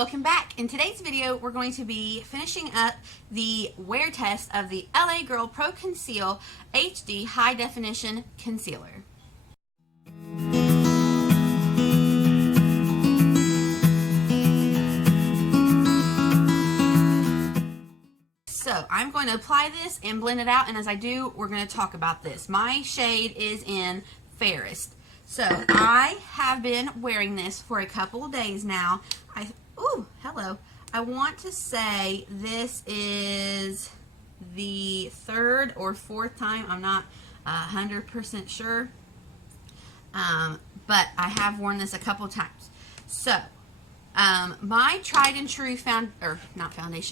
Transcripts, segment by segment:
welcome back. In today's video, we're going to be finishing up the wear test of the LA Girl Pro Conceal HD High Definition Concealer. So I'm going to apply this and blend it out, and as I do, we're going to talk about this. My shade is in Fairest. So I have been wearing this for a couple of days now. Hello. I want to say this is the third or fourth time. I'm not 100% sure. But I have worn this a couple of times. So my tried and true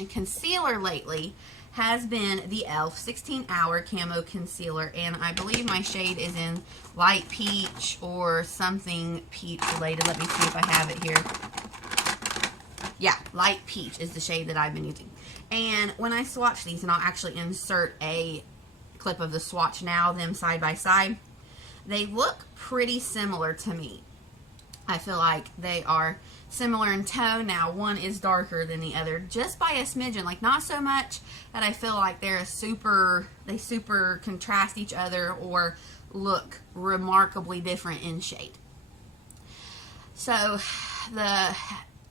concealer lately has been the e.l.f. 16-hour Camo Concealer, and I believe my shade is in light peach or something peach related. Let me see if I have it here. Yeah, light peach is the shade that I've been using. And when I swatch these, and I'll actually insert a clip of the swatch now, them side by side, they look pretty similar to me. I feel like they are similar in tone. Now, one is darker than the other, just by a smidgen. Like, not so much that I feel like they super contrast each other or look remarkably different in shade. So, the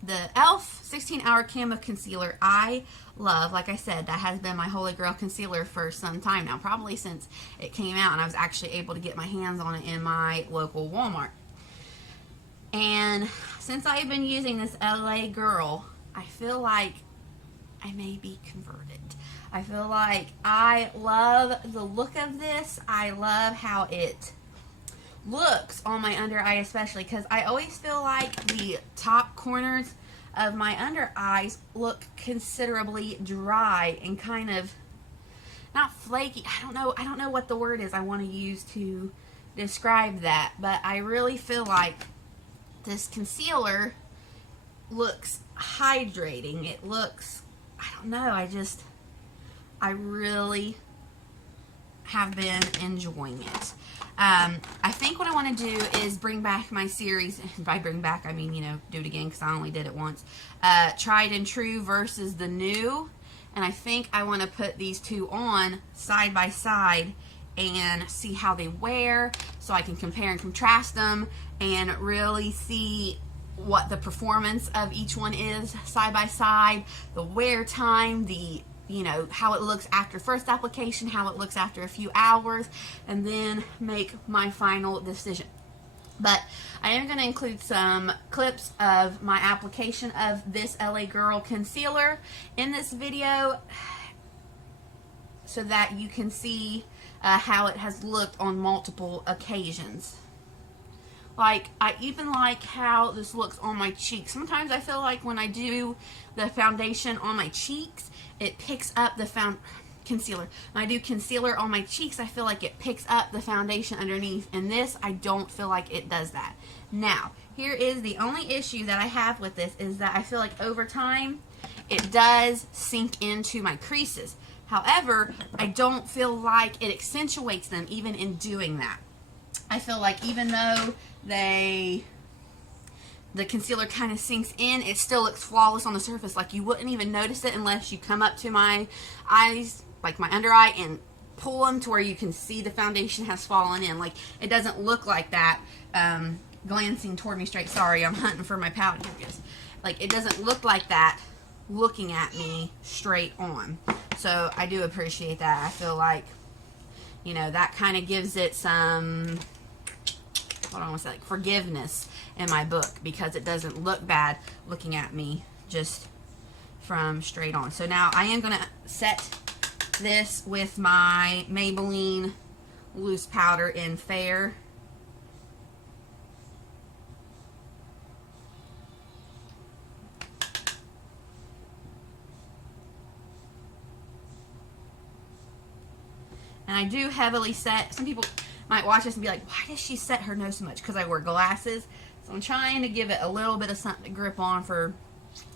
e.l.f. 16-hour Camo Concealer, I love. Like I said, that has been my holy grail concealer for some time now, probably since it came out and I was actually able to get my hands on it in my local Walmart. And since I've been using this LA Girl, I feel like I may be converted. I feel like I love the look of this. I love how it looks on my under eye, especially because I always feel like the top corners of my under eyes look considerably dry and kind of not flaky. I don't know what the word is I want to use to describe that, but I really feel like this concealer looks hydrating. It looks, I don't know, I really have been enjoying it. I think what I want to do is bring back my series, and by bring back I mean, do it again because I only did it once, tried and true versus the new, and I think I want to put these two on side by side and see how they wear so I can compare and contrast them and really see what the performance of each one is side by side, the wear time, the how it looks after first application, how it looks after a few hours, and then make my final decision. But I am going to include some clips of my application of this LA Girl concealer in this video so that you can see how it has looked on multiple occasions. Like, I even like how this looks on my cheeks. Sometimes I feel like when I do the foundation on my cheeks, it picks up the concealer. When I do concealer on my cheeks, I feel like it picks up the foundation underneath. And this, I don't feel like it does that. Now, here is the only issue that I have with this, is that I feel like over time, it does sink into my creases. However, I don't feel like it accentuates them even in doing that. I feel like even though the concealer kind of sinks in, it still looks flawless on the surface. Like, you wouldn't even notice it unless you come up to my eyes, like my under eye, and pull them to where you can see the foundation has fallen in. Like, it doesn't look like that glancing toward me straight. Sorry, I'm hunting for my palette. Here it is. Like, it doesn't look like that looking at me straight on. So I do appreciate that. I feel like, that kind of gives it some, like forgiveness in my book, because it doesn't look bad looking at me just from straight on. So now I am going to set this with my Maybelline loose powder in Fair. And I do heavily set. Some people might watch this and be like, why does she set her nose so much? Because I wear glasses. So I'm trying to give it a little bit of something to grip on for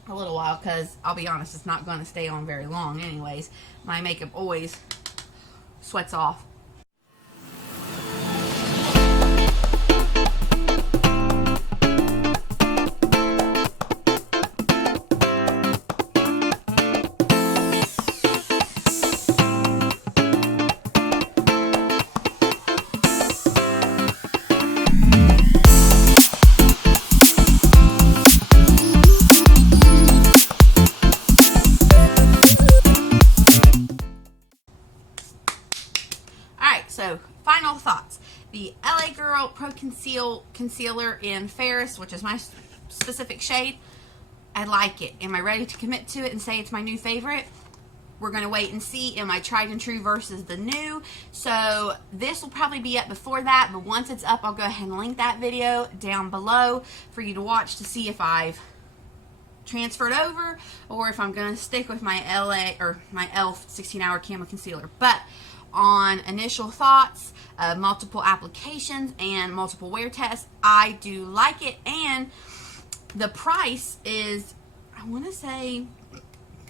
a little while, because I'll be honest, it's not going to stay on very long anyways. My makeup always sweats off. Pro Concealer in Fairest, which is my specific shade. I like it. Am I ready to commit to it and say it's my new favorite? We're going to wait and see. Am I tried and true versus the new? So this will probably be up before that, but once it's up, I'll go ahead and link that video down below for you to watch to see if I've transferred over or if I'm going to stick with my my e.l.f. 16-hour camo concealer. But on initial thoughts, multiple applications and multiple wear tests, I do like it, and the price is, I want to say,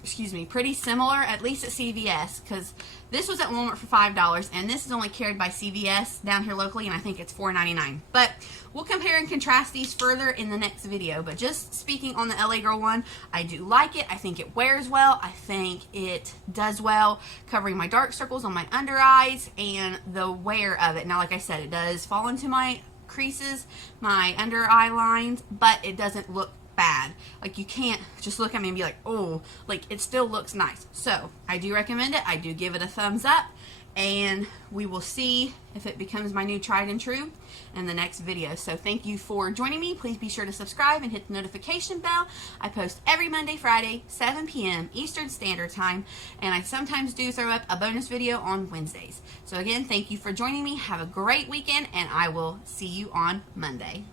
excuse me, pretty similar, at least at CVS, because this was at Walmart for $5, and this is only carried by CVS down here locally, and I think it's $4.99. But we'll compare and contrast these further in the next video. But just speaking on the LA Girl one, I do like it. I think it wears well. I think it does well covering my dark circles on my under eyes and the wear of it. Now, like I said, it does fall into my creases, my under eye lines, but it doesn't look bad. Like, you can't just look at me and be like, oh, like, it still looks nice. So I do recommend it. I do give it a thumbs up, and we will see if it becomes my new tried and true in the next video. So thank you for joining me. Please be sure to subscribe and hit the notification bell. I post every Monday, Friday, 7 p.m. Eastern Standard Time, and I sometimes do throw up a bonus video on Wednesdays. So again, thank you for joining me. Have a great weekend, and I will see you on Monday.